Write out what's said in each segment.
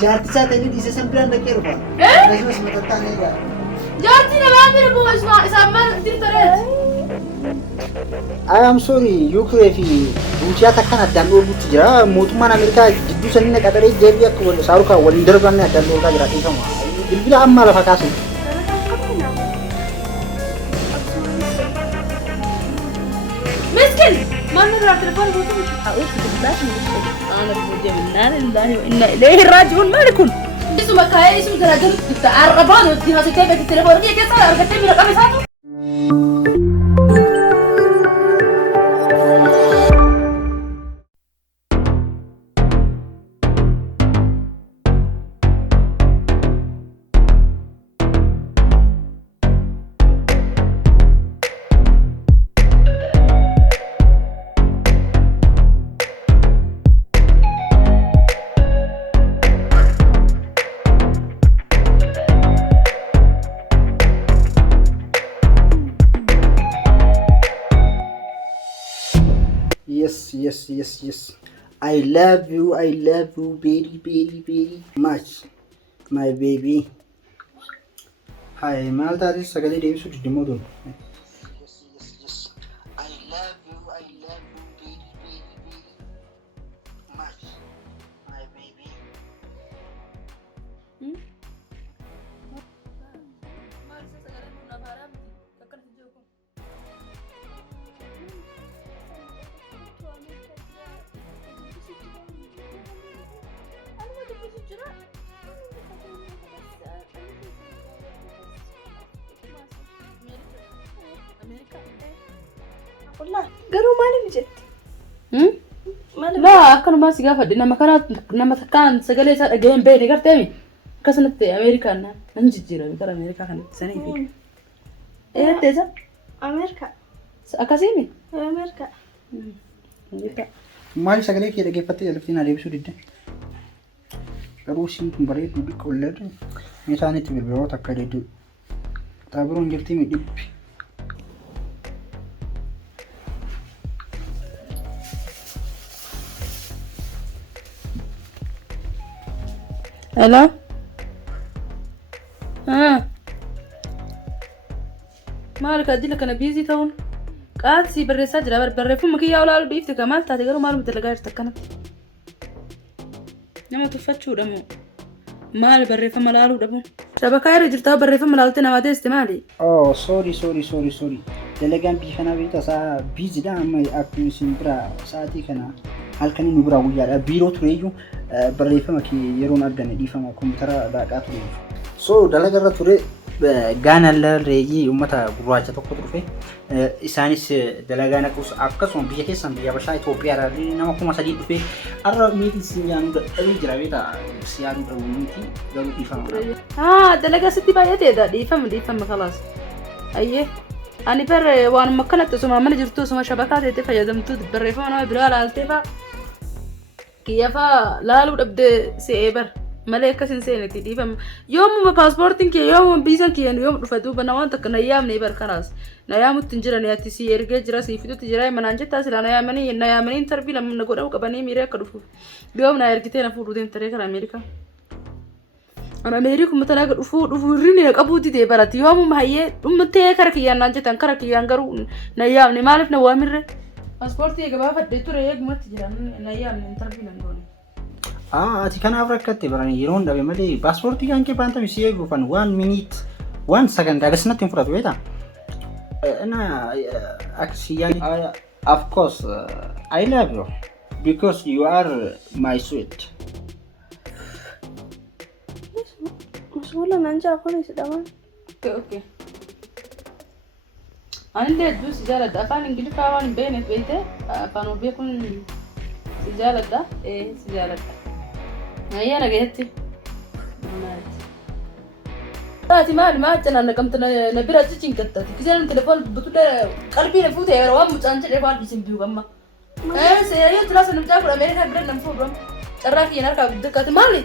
جارتي ساتني دي سسمبلان دكيرفا بس متتاني ده جارتي ما بيربو اسمع اسمع كثير تريت I am sorry Ukraine fi Rusiya takkan addan dhoorgu jira mootummaan Ameerikaa jidduu sanni naqadaree deebii akka wal saarukaa waliin darbanne addan dhoorgaa jira dhiifama bilbila amma lafa kaasu مسكين ما نقدر تليفون بوتو أعوذ بالله من الشيطان الرجيم إنا لله وإنا إليه راجعون ما لكم اسمه كاي اسمه تراجل تعربان ودي هذا كيف التليفون كيف صار أركتي من رقم ساعته Yes. I love you very much, my baby. Hi, Malta. This is Sagali Davis to Dimodun. Yes. I love you very much, my baby. والله قالوا ما لي جت لا أكنوا ما سيقافد إنما كان سجلي صار جيم بيني قرتني كسنت أمريكا أنا نجي جيرة بتر أمريكا كان سنة في إيه تيجا أمريكا أكاسيمي أمريكا Maal sagalee kee dhaggeeffattee jalatti na deebisuu didde. Garuu siin kun bareedu dhiqolleetu meeshaanitti bilbiloota akka deedu. Xaabiroon jirti midhibbi. Hello? Maal ka dila kana busy ta'uun qaadsi barreessaa jira barreeffama kiyyaa olaaluu dhiifte ka maal taate garuu maaluma dalagaa jirtu akkanatti nama tuffachuudha moo maal barreeffama laaluudha moo shabakaa irra jirtaa barreeffama laalte namaa teessite maali? Oh, sorry. Dalagaan biyya kanaa beektaa isaa biizidha amma akkuma isin bira sa'aatii kana halkanii nu biraa guyyaadha biiroo tureeyyuu barreeffama kee yeroon arganne dhiifama kompiitara daaqaa ture. So dalagarra ture gaanalla reeyyii uummata gurraacha tokko dhufe isaanis dalagaa naquus akkasuma biyya keessan biyya bashaa Itoophiyaa irraa nama 3,000 dhufe arra miitii siyaanuu dadhabee jira beektaa siyaanuu dhabuu miti garuu dhiifama. Dalagaa sitti baay'ateedha dhiifama kalaas. Ayyee ani bar waan makkanatti osuma mana jirtu osuma shabakaa ta'e fayyadamtu barreeffama nama biraa laaltee faa kiyyafaa laaluu dhabdee se'ee bar. malee akkasin seenetti dhiifama yoomuma paaspoortiin kee yoomuma biizaan kee yoom dhufa duuba na waan takka na yaamne barkanaas na yaamutti hin jiran ati si ergee jira si fitutti jira manaan jettaa sila na yaamanii intervii na godhamu qabanii miiree akka dhufu yoom na ergitee na fuudhu deemtaree kan Ameerikaa an Ameerikaa mata na dhufu irrini na qabuuti dee barati yoomuma hayyee dhumtee kara kiyyaan naan jettan kara kiyyaan garuu na yaamne maaliif na waamirre paaspoortii eegabaa fadhee ture eegumatti jiran na yaamne intervii na goone. Ati kanaaf rakkatte barani yeroon dhabe malee paaspoortii kan kee baanta misii eeguufan 1 minute 1 second agasnatti hin fudhatu beektaa? Of course, I love you because you are my sweet. مسؤولة نانجا أقولي سدامان. Okay. أنا ده سجالة ده فان إنجليزي فان بينه بيته فانو بيكون سجالة ده سجالة ده. هيا أنا جهتي. تاتي ما أنا نقمت نبيرة تيجين كتة. كذا التليفون بتودا قلبي نفوت يا روام متأنت تليفون بيسم بيو كمان. سيريو تلاس نمتاك ولا أمريكا بلد نمفو برام. تراكي نركب دكات مالي.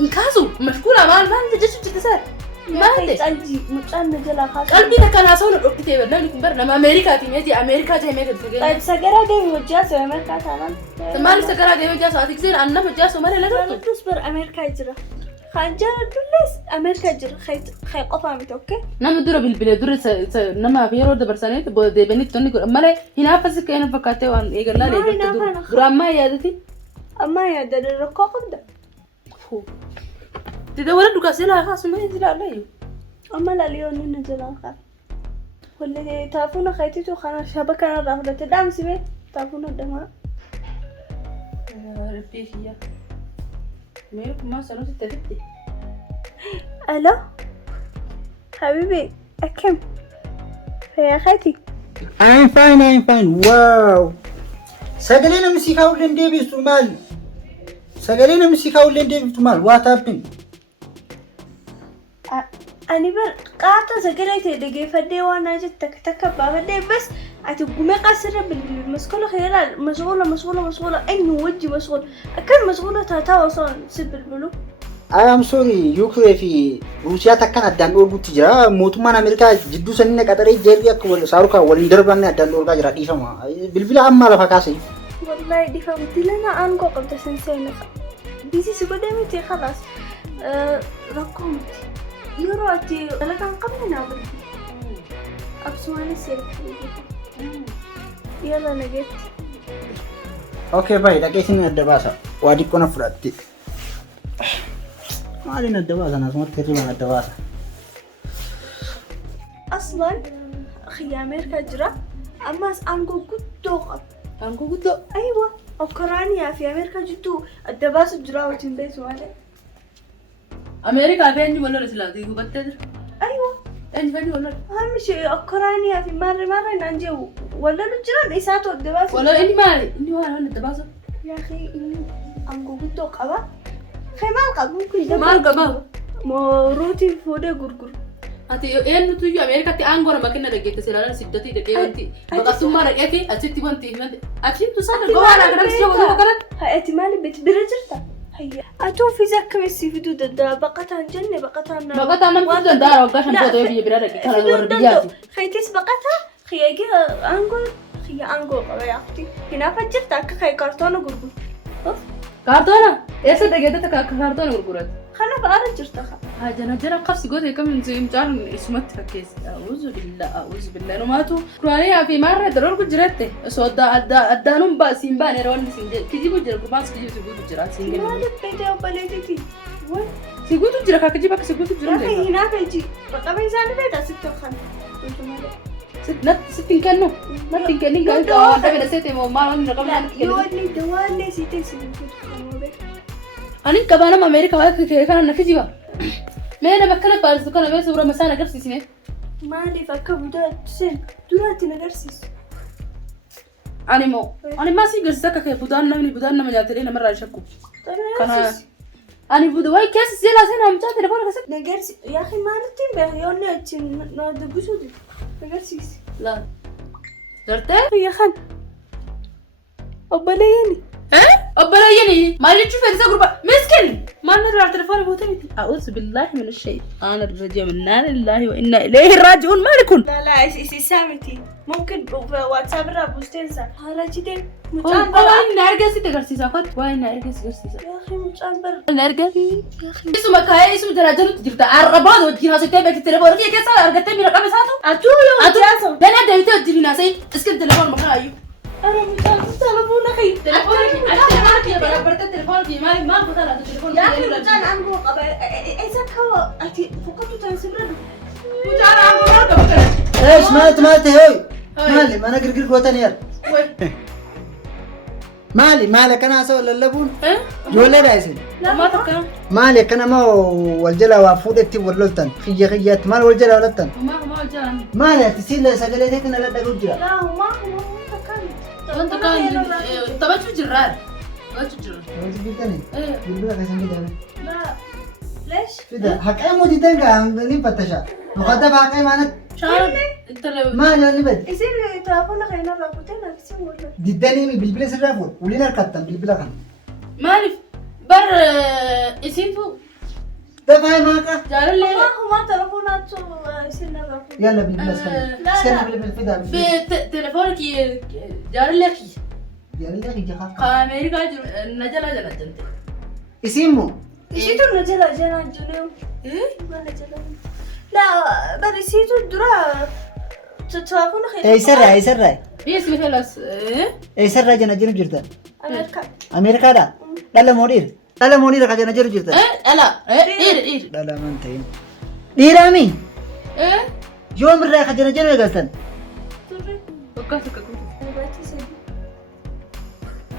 إنكاسو مشكورة ما أنت جالس تجلسات. Maali? Calji mucaan na jalaa kaasa. Qalbii takka naasoo na dhokitee bar namni kun bar nama Ameerikaatiin meetii Ameerikaa deemee gadi fagee. Sagaraa deemi hojjaa soo Ameerikaa taanaan. Maaliif sagaraa deemee jaasoo ati giseen an nama jaasoo malee lagartu? Jaaladus bar Ameerikaa jira. Kan jaaladullees Ameerikaa jira. Kee qofaa miti okkee? Nama dura bilbilee dura namaaf yeroo dabarsaniitti deebiinitti tonni godhan malee hinaafas akka hin fakkaatee waan eegallaa deebiitti dura ammaa yaadati. Ammaa yaadda rakkoo qabda. Dida wala dukaa silaa kaasuma silaa layu. Amma laliyoon na jalaa kaa. Wallee taafuna keetitu kana shaba kanarraa fudhatte dhaamsime taafuna damaa. Rabbii kiyya. Mee kuma sanuuti tafitti. Alo. Habibi akkam. Fayyaa keeti. I'm fine. Wow. Sagalee namni si kaa'u illee deebistu maal? Sagalee namni si kaa'u illee deebistu maal? What happened? Ani bar qaata sagalee ta'e dhageeffadhee waan naa jette takka baafadhee bas ati gumee qaasirra bilbil maskoola keeraa masqoola eenyu wajji masqoola akkan masqoola taataa osoo si bilbilu. I am sorry, Ukraine fi Ruusiyaa takkan addaan dhoorgutti jira. Mootummaan Ameerikaa jidduu sanii qaxaree jeerri akka saarukaa waliin darbanne addaan dhoorgaa jira dhiifama. Bilbila amma lafa kaase. Wallahi dhiifamti lana aangoo qabda seenseena. Bisi si godhee miti khalaas rakkoo miti. Yeroo ati dalagaan qabne naa bilbili. Absumaanis seerri. Yalla nageetti. Okay, bye. Dhaqee isin adda baasa. Waa dhiqqoo na fudhatte. Maalin adda baasa? Naasumatti hirriban adda baasa. Aslan khiyyaa Ameerikaa jira. Ammas aangoo guddoo qaba. Aangoo guddoo? Aywa. Okkoraaniyaa fi Ameerikaa jidduu adda baasu jira wajjin beesu malee. Ameerikaa fi eenyu wallola silaati gubattee jira? Aywa. Eenyu fedhi wallola? Hamishi okkoraaniyaa fi marre naan jee wallola jiran isaatu adda baasu. Wallola inni maali? Inni waan adda baasu? Yaa inni aangoo guddoo qaba. Maal qabu kun? Maal qaba? Rootii fuudhee gurguru. Ati eenyutu iyyuu Ameerikaatti aangoo nama kenna dhaggeette silaalaan siddatii dhaqee wanti baqattummaa dhaqeeti achitti wanti achitti sana gowwaadhaa gara si hawwatu kanatti. Ati maali biti bira jirta? Ati ofiis akkamitti fiduu danda'a? Baqataan jenne baqataan nama. Baqataan namni fiduu danda'a waggaa shan boodee biyya biraa dhaqee kana warra biyyaati. Keetis baqataa khiyyee aangoo qaba yaafti. Hinaafa jirta akka kee kaartoona gurguru. Kaartoona? Eessa dhageettata akka kaartoona gurguratu? Kana baara jirta. Jana qabsi gootee kamiin mucaan isumatti fakkeessa. A'uuzu billaa numaatu. Kuraaniyaa fi maarree doroorgu jiratte. Osoo addaanuun siin baane yeroo inni siin jedhe kijibu jira gurbaas kijibu si guutu jira siin gadi. Maali beekee obbaleetiiti? Si guutu jira akka kijiba akka si guutu jira. Akka hinaafa iji. Baqabee isaanii beektaa sitti kan. Sitti hin kennu. Natti hin kennin kan waan dhabe dhaseete moo maal waan raqamni natti kennu. Yoo inni dawaallee si teessi guutu. Ani qabaa nama Ameerikaa waa kana na kijiba. Mee nama akkana baalisu kana mee suuraa masaan agarsiisne. Maaliif akka budaa seen duraatti na agarsiisu? Ani maasii agarsiisa akka kee budaan nama nyaatee namarraa shakku. Kana ani budaa wayi keessa seelaa seenaa mucaa telefoona keessatti. Nagarsi yaa maalitti hin beeku yoo inni achiin na dubbisuuti. Nagarsiisi. Laa. Gartee? Yaa kan. Obboleeyyeeni. Obboleeyyeeni maal jechuun fedhisa gurbaa miskin maal irraa telefoona buutee miti. A'uuzu billaahi min shayxaani rrajiim innaa lillaahi wa innaa ilayhi raaji'uun maali kun? Laa isaa miti. Mungkin WhatsApp irraa buusteensa. Haarachitee mucaan bara. Waa inni argeesitti agarsiisa kottu. Waa inni argeesi agarsiisa. Yaa mucaan bara. Inni argeesi. Isuma kaayee isuma jaraajarutti jirta. Arrabaan wajjin haasofte beekti telefoona kee keessa argattee miira qabe isaatu. Atuu yoo jaasa. Danaa deebitee wajjin hinaasee iskin telefoona makaa ayyuu. Ara mucaan telefoona kee. Telefoona kee barabartee telefoona kee maal goota laata telefoona kee. Yaa mucaan aangoo qaba. Isa kawa ati fokkatu taasifra. Mucaan aangoo qaba. Maalti hooy. Maali mana girgir gootan yaar. Maali akkana asoo lallabuun. Ijoolleedha isin. Maal akkana? Maali akkana moo wal jala waa fuudhetti wal loltan xiyyaatti maal wal jala loltan? Maal jala? Maali ati siilla sagalee ta'e kana ladhagu jira. Wanta kaan taphachuu jirraa. Taphachuu jirra. Wanti bittani? Bilbila keessan bitaame. Lesh? Fida haqee mootiitan gaa'amni fattasha. Muqaddaf haqee maanat. Maali wanni badi? Isin telefoona keenya irraa fuutee naafisee wal Diddanii bilbila sirraa fuudh. Waliin harkattan bilbila kana. Maaliif bar isiintu دفعي معك جعل لي هما تلفونات سنة رفض يلا بالنسبة سكنا بالفدا تلفونك جعل لك يلا يا جخا أمريكا نجلا جلا جنت اسمه إيشيتو نجلا جنا جنيو إيه ما نجلا لا بريسيتو درا تتلفون خير اي سرع اي سرع بيسمي خلاص إيه اي سرع جنا جنو جرتا أمريكا امريكا دا لا مودير جنا جنو جرتا إيه لا إيه لا ما انتهي ديرامي إيه يوم الرايح جنا جنو يقصن تري وكاسك باتي سيدي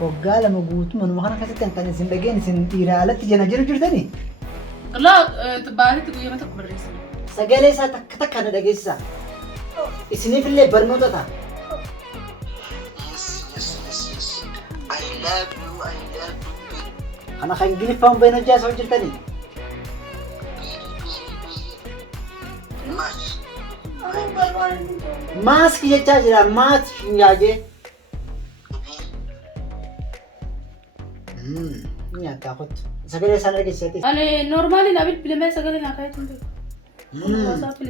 وقال ما قلت من ما كان كان كان سن دقين سن ديرالت جنا جنو جرتني لا تبالي تقول يوم تكبر رئيسنا سجلي سا تك تك أنا دقيسا इसने फिर ले बरमोता था yes I love you أنا خاين جيني فهم بينو جاس وجر تاني أنا بروان ماس كي جاجرا ماس شنجاجي نيا تاخد سجلي سانا دقيساتي أنا نورمالي نابل بلما سجل ناكايت مني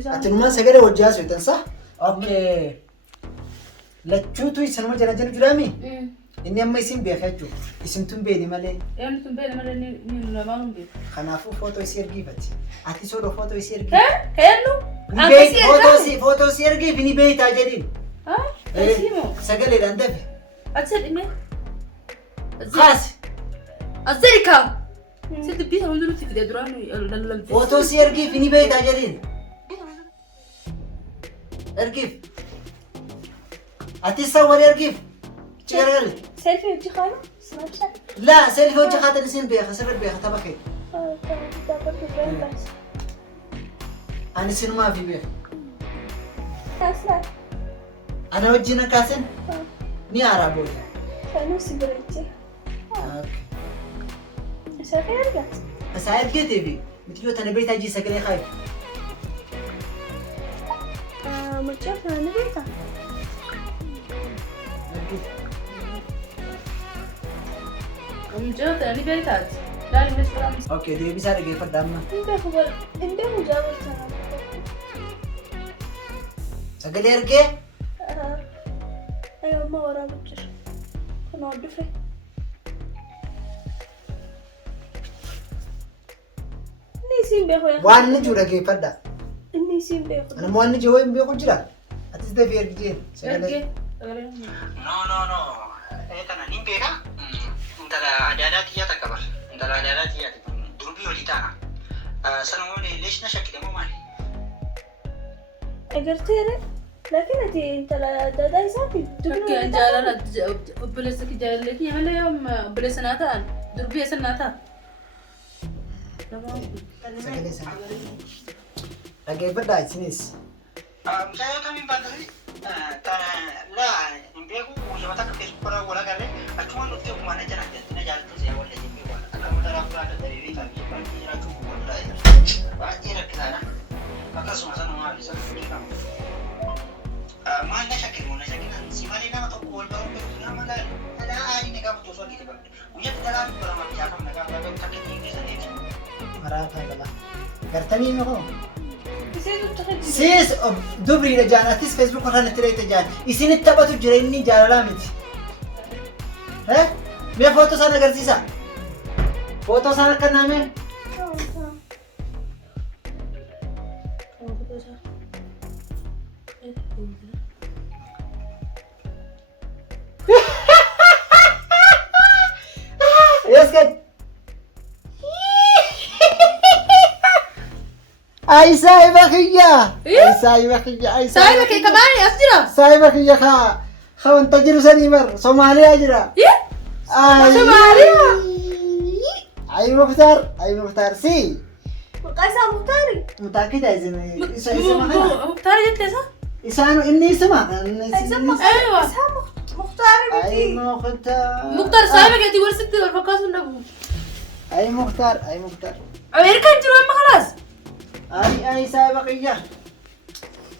أتنما سجلي وجاس ويتن صح اوكي لتشوتو يسمى جنا جنا جرامي إني أما يسمى بيخاجو يسمى تنبيني مالي يعني تنبيني مالي نين لمانو بيه خنافو فوتو يصير جيبتي أتي صورة فوتو يصير جيب كأنه بيت فوتو يصير جيب إني بيت أجدين اسمه سجل إذا أنتبه أتصل إيميل خلاص الزركة ست بيت هم دول تكده درانو فوتو يصير جيب إني بيت أجدين أرجيف أتي صور أرجيف شكرا سيلفي وجي خانة سناب شات لا سيلفي وجه خاطر نسين بيخ سر بيخ تبكي أنا سين ما في بيخ أصلا أنا وجهنا كاسن ني عربي فأنا سيبرتي أوكي سيلفي أرجع بس عارف كيف تبي متجو أنا بيت أجي سكري خايف مرجع أنا بيتا جوت أنا بيتات لا لي مش أوكي دي بيسار كيف فردامنا أنت مجاور تنا سكري أرجع أيوة ما ورا بتشر كنا ودفه نيسين بيخو وان نجورا كيف فردا نيسين بيخو أنا مو نجي هو بيخو جرا أتيستا في أرجع سكري No. Kana nin beeka intala adaadhaa xiyyaa takka bar intala adaadhaa xiyyaati durbii olii taana sanuun leeshna shakkidhamoo maali? أجرتيري لكن أنت دادا يسافي كي جالا بلسك جالك يملا يوم بلسناتان دربي سناتا سكري سكري أرجع فردا إسنيس Mucaayoo kamiin baatanii laa hin beeku nama takka feesbuukara wal agarre achumaan nuti ofumaan ajjana na jaalatu siyaa wallee jennee waan akka nama daraa furaa dadhabee beekaa fi baay'ee jiraachuu waldaa baay'ee rakkisaadha akkasuma sanumaa fi sanumaa qabu maal na shakkiru na shakkinan si malee nama tokko wal baruu beeku nama dhalaa aadii na gaafa tosoo gite bakka guyyaatti dhalaa fi baramaa fi jaafam na gaafa bakka takka ittiin geessanii maraata gala gartanii mako سيس سيس دبري لجان أتيس فيسبوك ورانا تريت جان إسين التبتو جريني جالا متي ها ميا فوتو سانا كرسيسا فوتو سانا كنا مين يس كد أي سايبة خيا أي سايبة خيا أي سايبك كمان أسجرا سايبة خيا خا أنت جرو سنيمر صومالي أجرا صوماليا أي مختار سي مقاسا مختاري متأكد إذا مختار جت لسه إسانو إني اسمع أيوة مختاري أي بيتي مختار سايبك أنت ورثت والفكاس النبو أي مختار أمريكا أنت روح ما خلاص أي سايبة خيا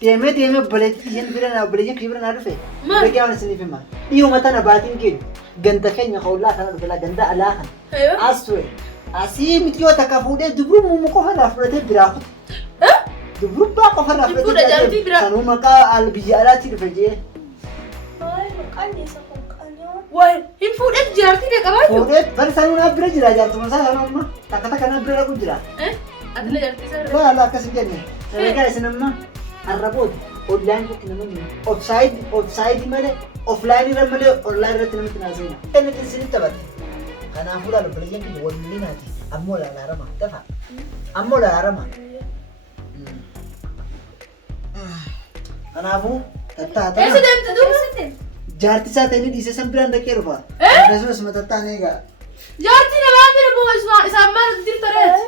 تيمة بلدين بيرنا بلدين كبيرنا عارفه ما بقى أنا سني في ما يوم أنا باتين كده جندا خين يقول لا أنا بقول جندا ألاخن أيوة أسوي Asii miti yoo takka fuudhee dubruu muummu qofarraa fudhatee biraa kutu. Dubruu qofarraa fudhatee sanuu maqaa biyya alaatti dhufe jee. Wai, hin fuudheef jaartii bee qabaa jiru. Fuudheef bari sanuu naaf bira jira jaartuma isaa sanuu amma takka takka naaf bira dhaqu jira. Ati jaartii isaa irra. Baala akkas hin jenne. Egaa isin amma arrabooti online irratti namni offside malee offline irra malee online irratti namatti naasina. Inni isin taphate. Kanaafuu laala bilayyan kun waliin naati. Ammoo laalarama dafa. Ammoo laalarama. Kanaafuu tattaata. Eessa deemte duuba? Jaartii isaa ta'anii dhiisee san biraan dhaqee dhufa. Akkasumas matattaan eegaa. Jaartii namaa bira bu'u isaan maal jirtu reeti?